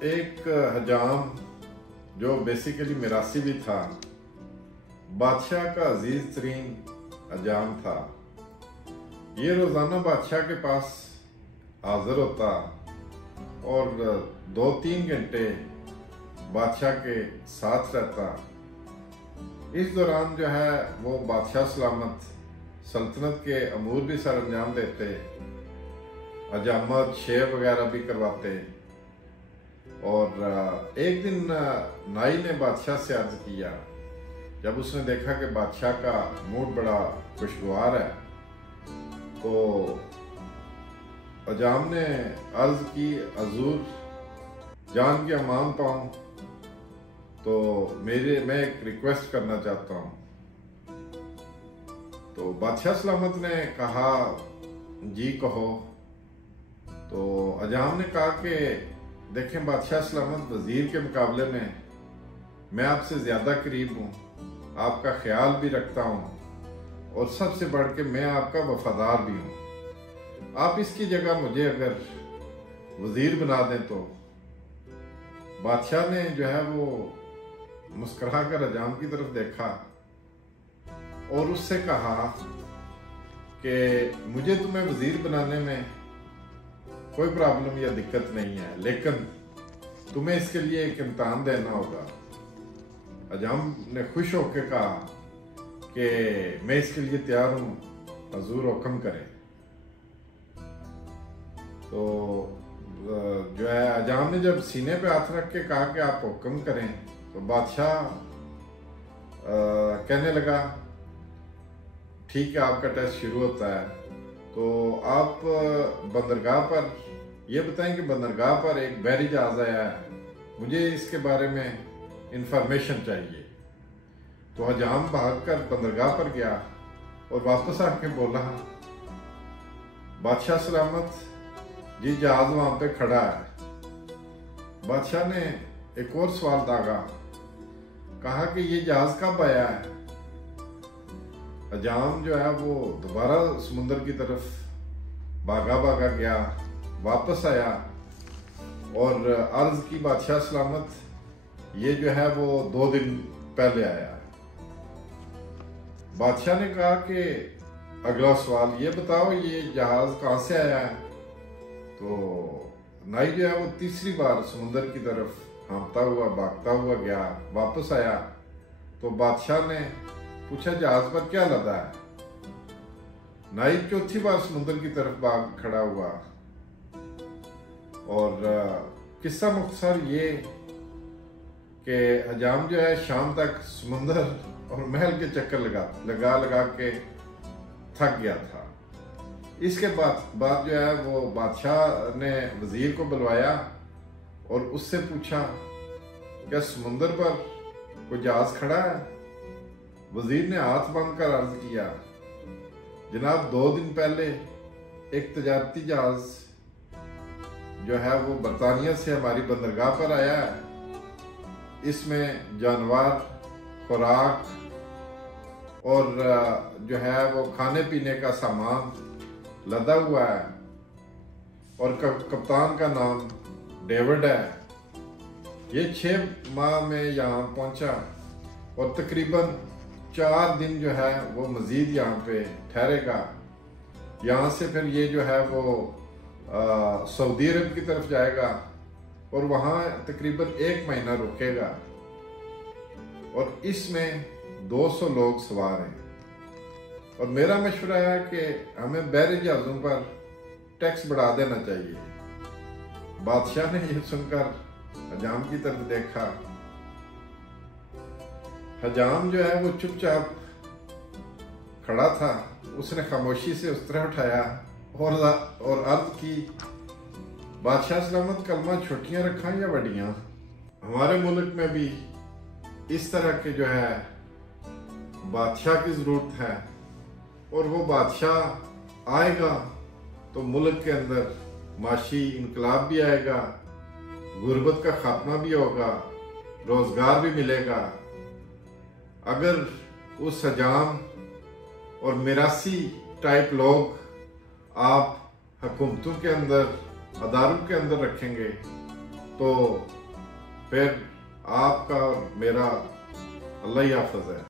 एक हजाम जो बेसिकली मिरासी भी था, बादशाह का अजीज तरीन हजाम था। ये रोज़ाना बादशाह के पास हाजिर होता और 2-3 घंटे बादशाह के साथ रहता। इस दौरान जो है वो बादशाह सलामत सल्तनत के अमूर भी सर अंजाम देते, हजामत शेर वगैरह भी करवाते। और एक दिन नाई ने बादशाह से अर्ज किया, जब उसने देखा कि बादशाह का मूड बड़ा खुशगवार है, तो हजाम ने अर्ज की, हजूर जान की अमान पाऊं तो मैं एक रिक्वेस्ट करना चाहता हूं। तो बादशाह सलामत ने कहा, जी कहो। तो हजाम ने कहा कि देखें बादशाह सलामत, वजीर के मुकाबले में मैं आपसे ज़्यादा करीब हूँ, आपका ख्याल भी रखता हूँ और सबसे बढ़ के मैं आपका वफादार भी हूँ। आप इसकी जगह मुझे अगर वजीर बना दें तो। बादशाह ने जो है वो मुस्कुरा कर हजाम की तरफ देखा और उससे कहा कि मुझे तुम्हें वजीर बनाने में कोई प्रॉब्लम या दिक्कत नहीं है, लेकिन तुम्हें इसके लिए एक इम्तहान देना होगा। हजाम ने खुश होकर कहा कि मैं इसके लिए तैयार हूँ, हजूर हुक्म करें। तो जो है हजाम ने जब सीने पे हाथ रख के कहा कि आप हुक्म करें, तो बादशाह कहने लगा, ठीक है आपका टेस्ट शुरू होता है। तो आप बंदरगाह पर ये बताएं कि बंदरगाह पर एक बहरी जहाज आया है, मुझे इसके बारे में इंफॉर्मेशन चाहिए। तो हजाम भागकर बंदरगाह पर गया और वापस आके बोला, बादशाह सलामत जी जहाज वहां पे खड़ा है। बादशाह ने एक और सवाल दागा, कहा कि ये जहाज कब आया है। हजाम जो है वो दोबारा समुद्र की तरफ भागा गया, वापस आया और अर्ज की, बादशाह सलामत ये जो है वो 2 दिन पहले आया। बादशाह ने कहा कि अगला सवाल ये बताओ, ये जहाज कहाँ से आया है। तो नाई जो है वो तीसरी बार समुद्र की तरफ हाँफता हुआ भागता हुआ गया, वापस आया। तो बादशाह ने पूछा, जहाज पर क्या लदा है। नाई चौथी बार समुद्र की तरफ भाग खड़ा हुआ और किस्सा मुख्तसर ये कि हजाम जो है शाम तक समुद्र और महल के चक्कर लगा के थक गया था। इसके बाद जो है वो बादशाह ने वजीर को बुलवाया और उससे पूछा, क्या समुद्र पर कोई जहाज खड़ा है। वजीर ने हाथ बांधकर अर्ज किया, जनाब 2 दिन पहले एक तजारती जहाज जो है वो बरतानिया से हमारी बंदरगाह पर आया है। इसमें जानवर, खुराक और जो है वो खाने पीने का सामान लदा हुआ है और कप्तान का नाम डेविड है। ये 6 माह में यहाँ पहुंचा और तकरीबन 4 दिन जो है वो मजीद यहाँ पे ठहरेगा। यहाँ से फिर ये जो है वो सऊदी अरब की तरफ जाएगा और वहाँ तकरीबन 1 महीना रुकेगा और इसमें 200 लोग सवार हैं। और मेरा मशवरा है कि हमें बहरी जहाज़ों पर टैक्स बढ़ा देना चाहिए। बादशाह ने यह सुनकर हजाम की तरफ देखा। हजाम जो है वो चुपचाप खड़ा था, उसने खामोशी से उस तरह उठाया और अर्ज की, बादशाह सलामत कलमा छोटियां रखा या बड़ियां। हमारे मुल्क में भी इस तरह के जो है बादशाह की जरूरत है और वो बादशाह आएगा तो मुल्क के अंदर माशी इनकलाब भी आएगा, गुर्बत का खात्मा भी होगा, रोजगार भी मिलेगा। अगर उस हजाम और मिरासी टाइप लोग आप हुकूमतों के अंदर, अदारों के अंदर रखेंगे तो फिर आपका और मेरा अल्लाह ही हाफ़िज़ है।